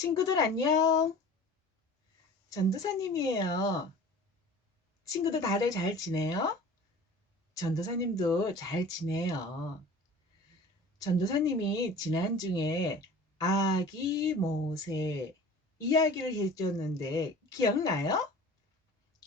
친구들 안녕. 전도사님이에요. 친구들 다들 잘 지내요? 전도사님도 잘 지내요. 전도사님이 지난 중에 아기 모세 이야기를 해줬는데 기억나요?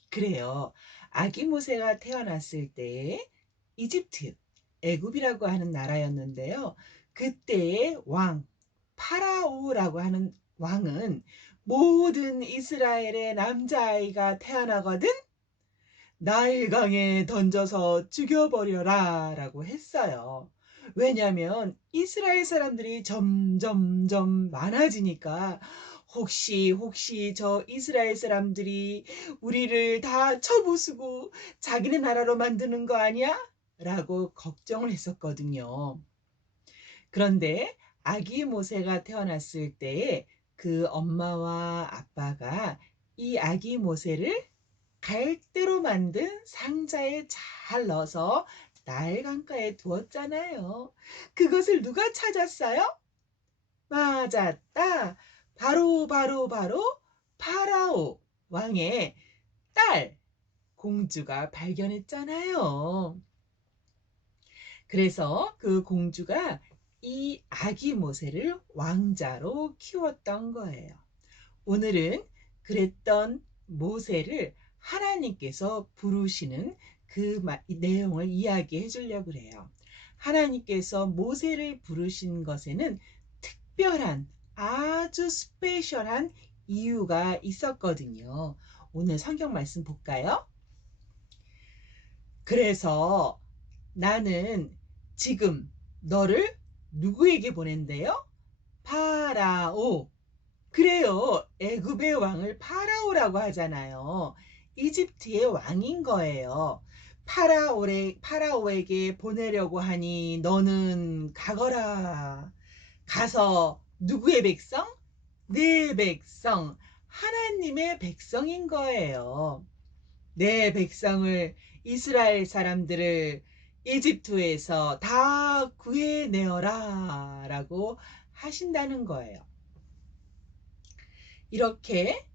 그래요. 아기 모세가 태어났을 때 이집트, 애굽이라고 하는 나라였는데요. 그때의 왕, 파라오라고 하는 왕은 모든 이스라엘의 남자아이가 태어나거든 나일강에 던져서 죽여버려라 라고 했어요. 왜냐하면 이스라엘 사람들이 점점점 많아지니까 혹시 저 이스라엘 사람들이 우리를 다 쳐부수고 자기네 나라로 만드는 거 아니야? 라고 걱정을 했었거든요. 그런데 아기 모세가 태어났을 때에 그 엄마와 아빠가 이 아기 모세를 갈대로 만든 상자에 잘 넣어서 나일 강가에 두었잖아요. 그것을 누가 찾았어요? 맞았다. 바로 파라오 왕의 딸 공주가 발견했잖아요. 그래서 그 공주가 이 아기 모세를 왕자로 키웠던 거예요. 오늘은 그랬던 모세를 하나님께서 부르시는 그 내용을 이야기해 주려고 그래요. 하나님께서 모세를 부르신 것에는 특별한 아주 스페셜한 이유가 있었거든요. 오늘 성경 말씀 볼까요? 그래서 나는 지금 너를 누구에게 보낸대요? 파라오. 그래요. 애굽의 왕을 파라오라고 하잖아요. 이집트의 왕인 거예요. 파라오에게 보내려고 하니 너는 가거라. 가서 누구의 백성? 내 백성, 하나님의 백성인 거예요. 내 백성을 이스라엘 사람들을 이집트에서 다 구해내어라 라고 하신다는 거예요. 이렇게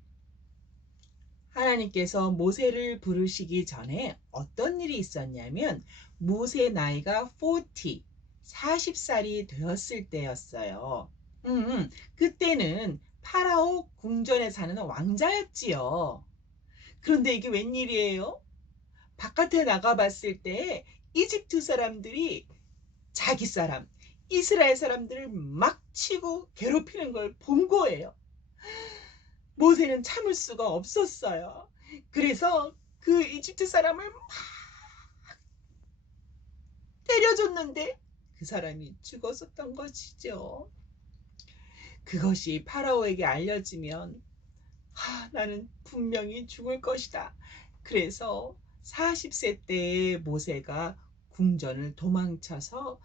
하나님께서 모세를 부르시기 전에 어떤 일이 있었냐면 모세 나이가 40살이 되었을 때였어요. 그때는 파라오 궁전에 사는 왕자였지요. 그런데 이게 웬일이에요? 바깥에 나가봤을 때 이집트 사람들이 자기 사람, 이스라엘 사람들을 막 치고 괴롭히는 걸 본 거예요. 모세는 참을 수가 없었어요. 그래서 그 이집트 사람을 막 때려줬는데 그 사람이 죽었었던 것이죠. 그것이 파라오에게 알려지면 나는 분명히 죽을 것이다. 그래서 40세 때의 모세가 궁전을 도망쳐서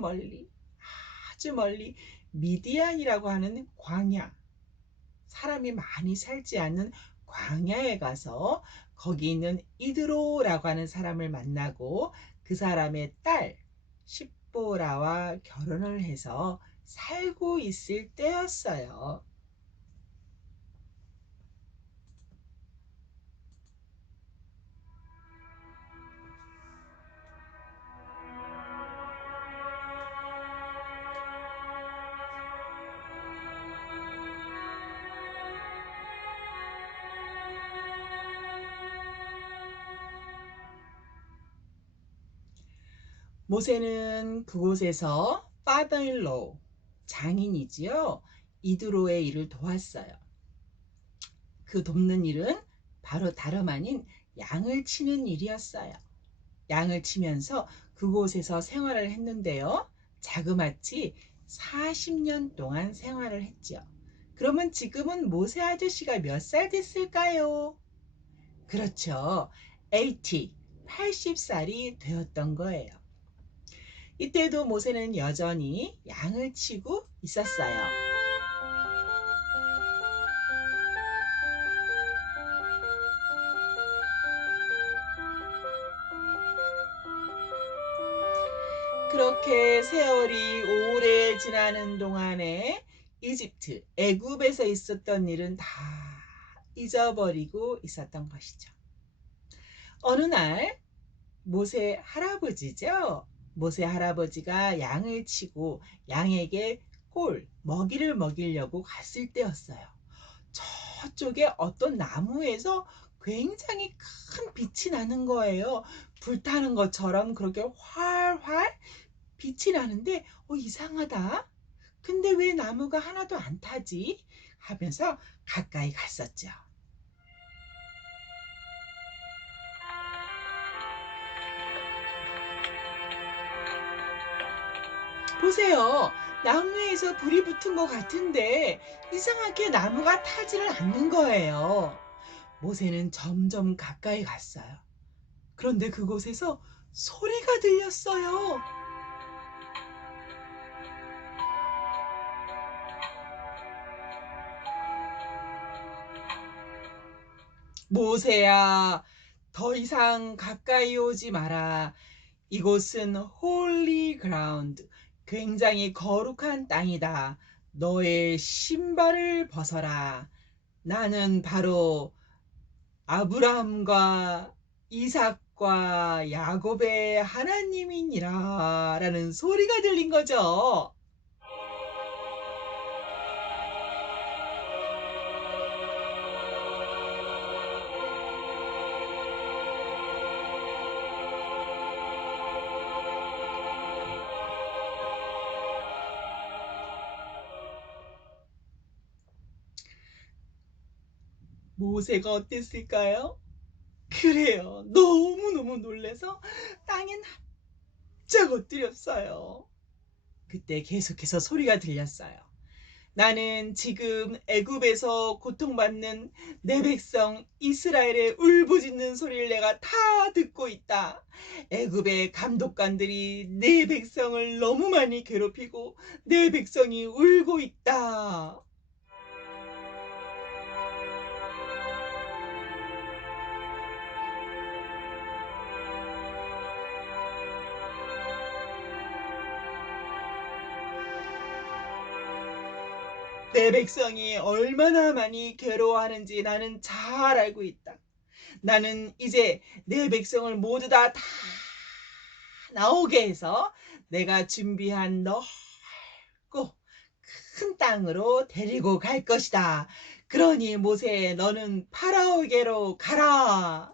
멀리 아주 멀리 미디안이라고 하는 광야, 사람이 많이 살지 않는 광야에 가서 거기 있는 이드로라고 하는 사람을 만나고 그 사람의 딸 십보라와 결혼을 해서 살고 있을 때였어요. 모세는 그곳에서 father-in-law, 장인이지요. 이드로의 일을 도왔어요. 그 돕는 일은 바로 다름 아닌 양을 치는 일이었어요. 양을 치면서 그곳에서 생활을 했는데요. 자그마치 40년 동안 생활을 했죠. 그러면 지금은 모세 아저씨가 몇 살 됐을까요? 그렇죠. 80, 80살이 되었던 거예요. 이때도 모세는 여전히 양을 치고 있었어요. 그렇게 세월이 오래 지나는 동안에 이집트, 애굽에서 있었던 일은 다 잊어버리고 있었던 것이죠. 어느 날 모세 할아버지죠. 모세 할아버지가 양을 치고 양에게 먹이를 먹이려고 갔을 때였어요. 저쪽에 어떤 나무에서 굉장히 큰 빛이 나는 거예요. 불타는 것처럼 그렇게 활활 빛이 나는데 이상하다. 근데 왜 나무가 하나도 안 타지? 하면서 가까이 갔었죠. 보세요. 나무에서 불이 붙은 것 같은데 이상하게 나무가 타지를 않는 거예요. 모세는 점점 가까이 갔어요. 그런데 그곳에서 소리가 들렸어요. 모세야, 더 이상 가까이 오지 마라. 이곳은 홀리 그라운드, 굉장히 거룩한 땅이다. 너의 신발을 벗어라. 나는 바로 아브라함과 이삭과 야곱의 하나님이니라 라는 소리가 들린 거죠. 모세가 어땠을까요? 그래요. 너무너무 놀라서 땅에 납작 엎드렸어요. 그때 계속해서 소리가 들렸어요. 나는 지금 애굽에서 고통받는 내 백성 이스라엘의 울부짖는 소리를 내가 다 듣고 있다. 애굽의 감독관들이 내 백성을 너무 많이 괴롭히고 내 백성이 울고 있다. 내 백성이 얼마나 많이 괴로워하는지 나는 잘 알고 있다. 나는 이제 내 백성을 모두 다 나오게 해서 내가 준비한 넓고 큰 땅으로 데리고 갈 것이다. 그러니 모세, 너는 파라오에게로 가라.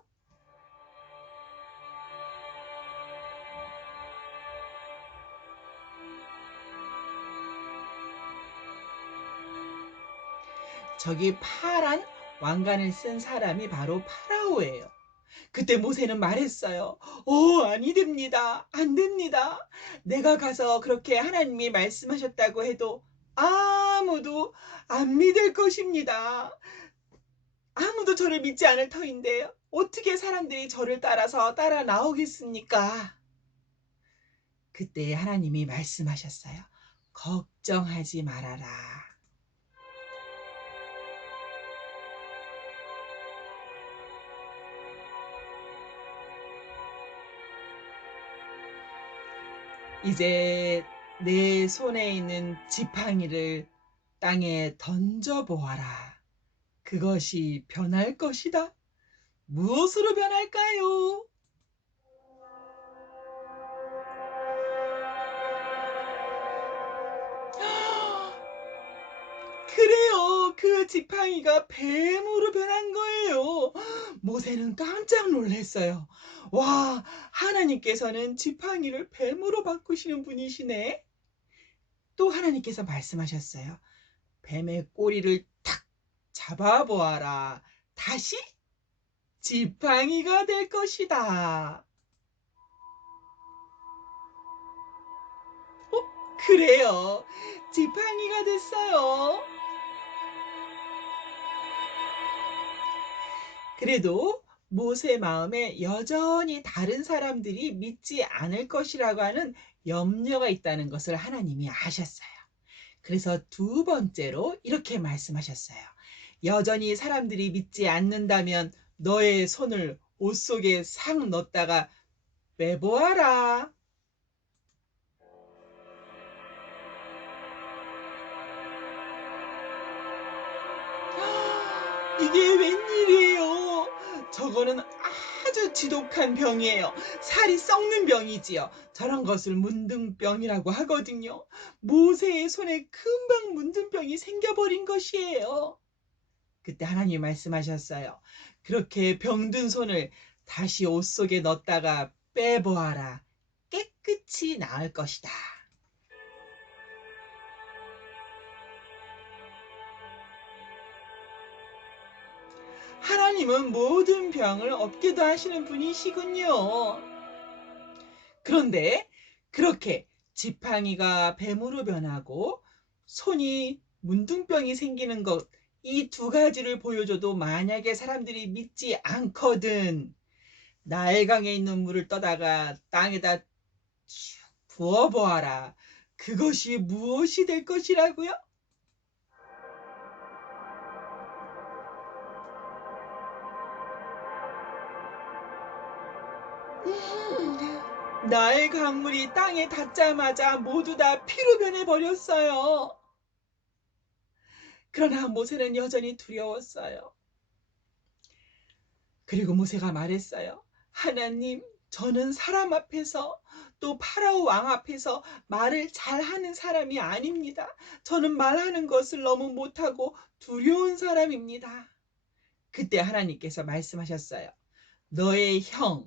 저기 파란 왕관을 쓴 사람이 바로 파라오예요. 그때 모세는 말했어요. 아니 됩니다. 안 됩니다. 내가 가서 그렇게 하나님이 말씀하셨다고 해도 아무도 안 믿을 것입니다. 아무도 저를 믿지 않을 터인데 어떻게 사람들이 저를 따라 나오겠습니까? 그때 하나님이 말씀하셨어요. 걱정하지 말아라. 이제 내 손에 있는 지팡이를 땅에 던져보아라. 그것이 변할 것이다. 무엇으로 변할까요? 그래요. 그 지팡이가 뱀으로 변한 거예요. 모세는 깜짝 놀랐어요. 와, 하나님께서는 지팡이를 뱀으로 바꾸시는 분이시네. 또 하나님께서 말씀하셨어요. 뱀의 꼬리를 탁 잡아보아라. 다시 지팡이가 될 것이다. 그래요. 지팡이가 됐어요. 그래도 모세 마음에 여전히 다른 사람들이 믿지 않을 것이라고 하는 염려가 있다는 것을 하나님이 아셨어요. 그래서 두 번째로 이렇게 말씀하셨어요. 여전히 사람들이 믿지 않는다면 너의 손을 옷 속에 싹 넣었다가 빼보아라. 이게 웬일이에요? 저거는 아주 지독한 병이에요. 살이 썩는 병이지요. 저런 것을 문둥병이라고 하거든요. 모세의 손에 금방 문둥병이 생겨버린 것이에요. 그때 하나님 말씀하셨어요. 그렇게 병든 손을 다시 옷 속에 넣었다가 빼보아라. 깨끗이 나을 것이다. 하나님은 모든 병을 없게도 하시는 분이시군요. 그런데 그렇게 지팡이가 뱀으로 변하고 손이 문둥병이 생기는 것, 이 두 가지를 보여줘도 만약에 사람들이 믿지 않거든 나일강에 있는 물을 떠다가 땅에다 쭉 부어보아라. 그것이 무엇이 될 것이라고요? 나일 강물이 땅에 닿자마자 모두 다 피로 변해버렸어요. 그러나 모세는 여전히 두려웠어요. 그리고 모세가 말했어요. 하나님, 저는 사람 앞에서 또 파라오 왕 앞에서 말을 잘하는 사람이 아닙니다. 저는 말하는 것을 너무 못하고 두려운 사람입니다. 그때 하나님께서 말씀하셨어요. 너의 형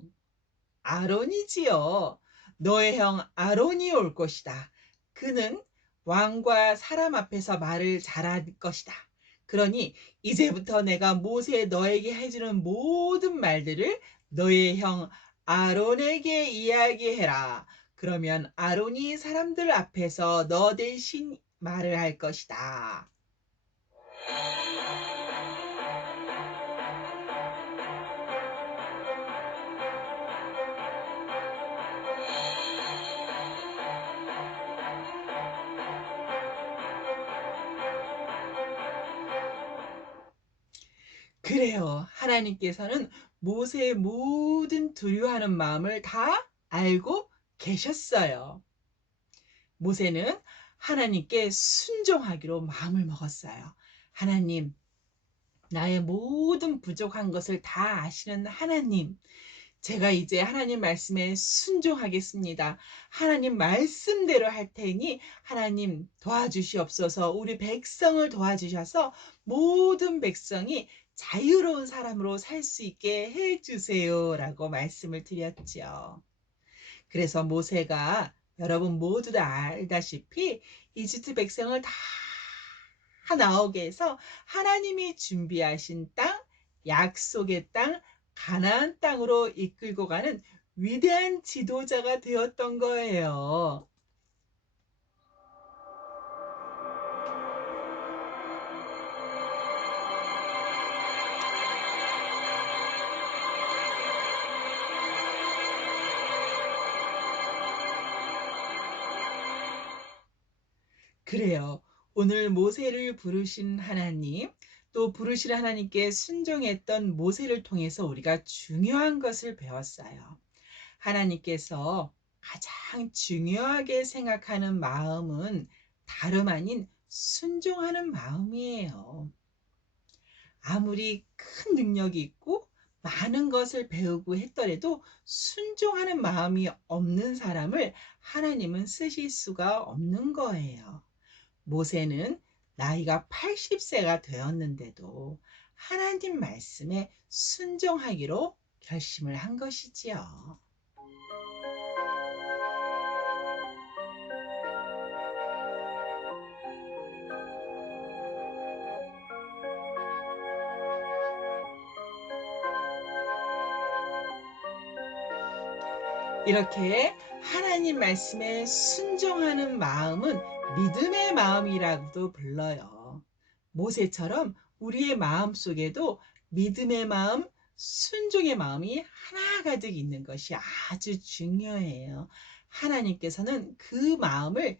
아론이지요. 너의 형 아론이 올 것이다. 그는 왕과 사람 앞에서 말을 잘할 것이다. 그러니 이제부터 내가 모세 너에게 해주는 모든 말들을 너의 형 아론에게 이야기해라. 그러면 아론이 사람들 앞에서 너 대신 말을 할 것이다. 그래요. 하나님께서는 모세의 모든 두려워하는 마음을 다 알고 계셨어요. 모세는 하나님께 순종하기로 마음을 먹었어요. 하나님, 나의 모든 부족한 것을 다 아시는 하나님, 제가 이제 하나님 말씀에 순종하겠습니다. 하나님 말씀대로 할 테니 하나님 도와주시옵소서. 우리 백성을 도와주셔서 모든 백성이 자유로운 사람으로 살 수 있게 해 주세요라고 말씀을 드렸죠. 그래서 모세가 여러분 모두 다 알다시피 이집트 백성을 다 나오게 해서 하나님이 준비하신 땅, 약속의 땅, 가나안 땅으로 이끌고 가는 위대한 지도자가 되었던 거예요. 그래요. 오늘 모세를 부르신 하나님, 또 부르신 하나님께 순종했던 모세를 통해서 우리가 중요한 것을 배웠어요. 하나님께서 가장 중요하게 생각하는 마음은 다름 아닌 순종하는 마음이에요. 아무리 큰 능력이 있고 많은 것을 배우고 했더라도 순종하는 마음이 없는 사람을 하나님은 쓰실 수가 없는 거예요. 모세는 나이가 80세가 되었는데도 하나님 말씀에 순종하기로 결심을 한 것이지요. 이렇게 하나님 말씀에 순종하는 마음은 믿음의 마음이라고도 불러요. 모세처럼 우리의 마음 속에도 믿음의 마음, 순종의 마음이 하나 가득 있는 것이 아주 중요해요. 하나님께서는 그 마음을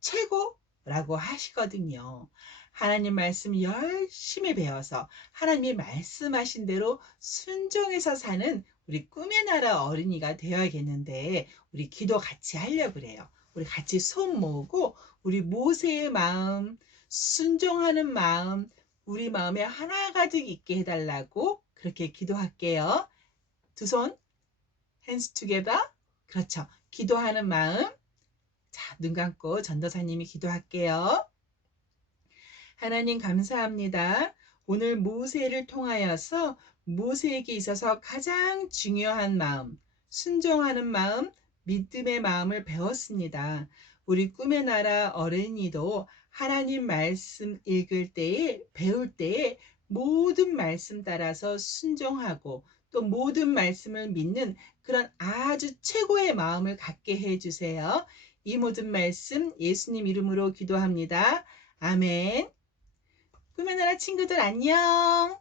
최고라고 하시거든요. 하나님 말씀 열심히 배워서 하나님이 말씀하신 대로 순종해서 사는 우리 꿈의 나라 어린이가 되어야겠는데 우리 기도 같이 하려고 그래요. 우리 같이 손 모으고 우리 모세의 마음, 순종하는 마음, 우리 마음에 하나 가득 있게 해달라고 그렇게 기도할게요. 두 손, hands together. 그렇죠. 기도하는 마음. 자, 눈 감고 전도사님이 기도할게요. 하나님 감사합니다. 오늘 모세를 통하여서 모세에게 있어서 가장 중요한 마음, 순종하는 마음, 믿음의 마음을 배웠습니다. 우리 꿈의 나라 어린이도 하나님 말씀 읽을 때에, 배울 때에 모든 말씀 따라서 순종하고 또 모든 말씀을 믿는 그런 아주 최고의 마음을 갖게 해주세요. 이 모든 말씀 예수님 이름으로 기도합니다. 아멘. 꿈의 나라 친구들 안녕.